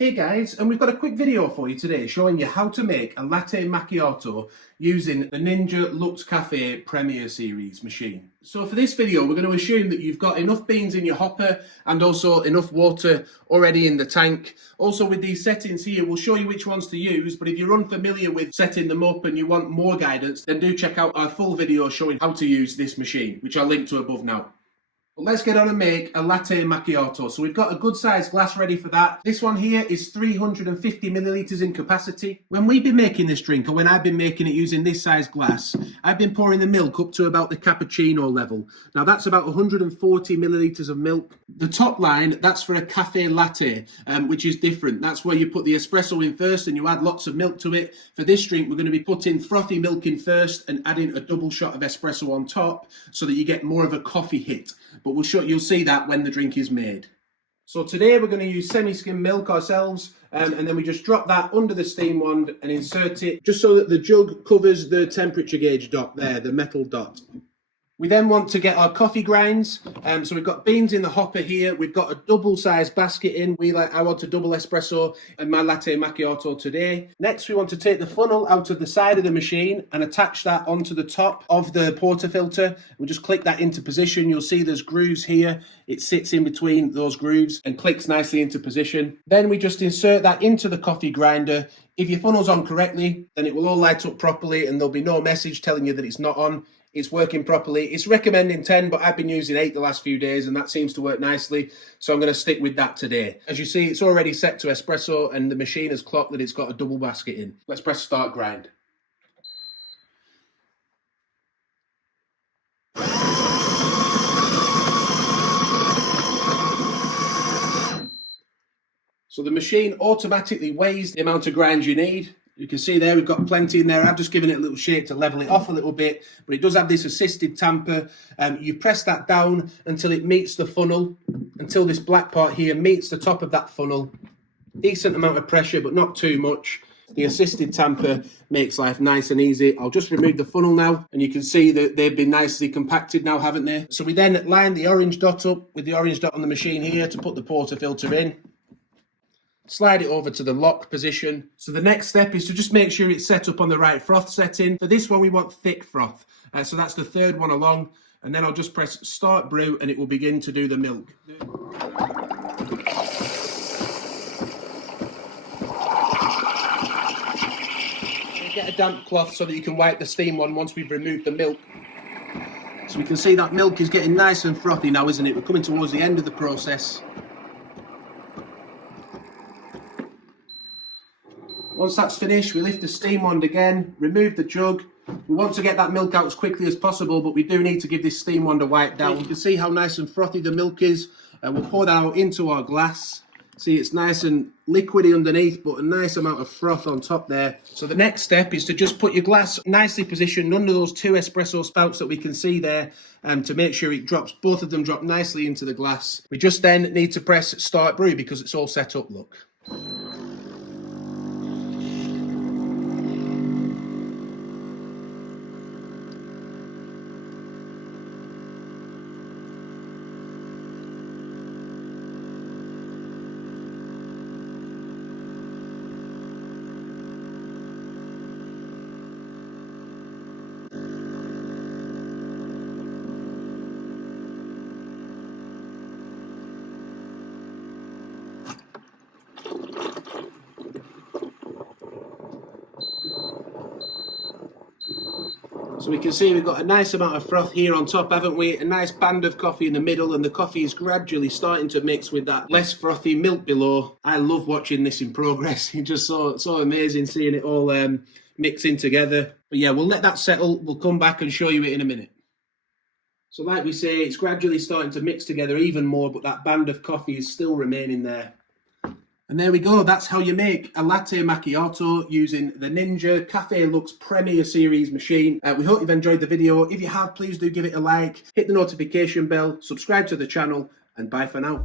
Hey guys, and we've got a quick video for you today showing you how to make a latte macchiato using the Ninja Luxe Café Premier Series machine. So for this video, we're going to assume that you've got enough beans in your hopper and also enough water already in the tank. Also with these settings here, we'll show you which ones to use, but if you're unfamiliar with setting them up and you want more guidance, then do check out our full video showing how to use this machine, which I'll link to above now. Let's get on and make a latte macchiato. So we've got a good sized glass ready for that. This one here is 350 millilitres in capacity. When we've been making this drink, or when I've been making it using this size glass, I've been pouring the milk up to about the cappuccino level. Now that's about 140 millilitres of milk. The top line, that's for a cafe latte, which is different. That's where you put the espresso in first and you add lots of milk to it. For this drink, we're going to be putting frothy milk in first and adding a double shot of espresso on top so that you get more of a coffee hit. But you'll see that when the drink is made. So today we're going to use semi-skim milk ourselves, and then we just drop that under the steam wand and insert it just so that the jug covers the temperature gauge dot there, the metal dot. We then want to get our coffee grinds. So we've got beans in the hopper here. We've got a double-sized basket in. I want a double espresso and my latte macchiato today. Next, we want to take the funnel out of the side of the machine and attach that onto the top of the portafilter. We'll just click that into position. You'll see there's grooves here. It sits in between those grooves and clicks nicely into position. Then we just insert that into the coffee grinder. If your funnel's on correctly, then it will all light up properly and there'll be no message telling you that it's not on. It's working properly. It's recommending 10, but I've been using 8 the last few days and that seems to work nicely. So I'm going to stick with that today. As you see, it's already set to espresso and the machine has clocked that it's got a double basket in. Let's press start grind. So the machine automatically weighs the amount of grind you need. You can see there we've got plenty in there. I've just given it a little shake to level it off a little bit, but it does have this assisted tamper. You press that down until it meets the funnel, until this black part here meets the top of that funnel. Decent amount of pressure, but not too much. The assisted tamper makes life nice and easy. I'll just remove the funnel now, and you can see that they've been nicely compacted now, haven't they? So we then line the orange dot up with the orange dot on the machine here to put the portafilter in. Slide it over to the lock position. So the next step is to just make sure it's set up on the right froth setting. For this one, we want thick froth. So that's the third one along. And then I'll just press start brew and it will begin to do the milk. Get a damp cloth so that you can wipe the steam on once we've removed the milk. So we can see that milk is getting nice and frothy now, isn't it? We're coming towards the end of the process. Once that's finished, we lift the steam wand again, remove the jug. We want to get that milk out as quickly as possible, but we do need to give this steam wand a wipe down. You can see how nice and frothy the milk is. We'll pour that out into our glass. See, it's nice and liquidy underneath, but a nice amount of froth on top there. So the next step is to just put your glass nicely positioned under those 2 espresso spouts that we can see there, to make sure it drops, both of them drop nicely into the glass. We just then need to press start brew because it's all set up, look. So we can see we've got a nice amount of froth here on top, haven't we? A nice band of coffee in the middle, and the coffee is gradually starting to mix with that less frothy milk below. I love watching this in progress. It's just so amazing seeing it all mixing together. But yeah, we'll let that settle. We'll come back and show you it in a minute. So like we say, it's gradually starting to mix together even more, but that band of coffee is still remaining there. And there we go, that's how you make a latte macchiato using the Ninja Café Luxe Premier Series machine. We hope you've enjoyed the video. If you have, please do give it a like, hit the notification bell, subscribe to the channel, and bye for now.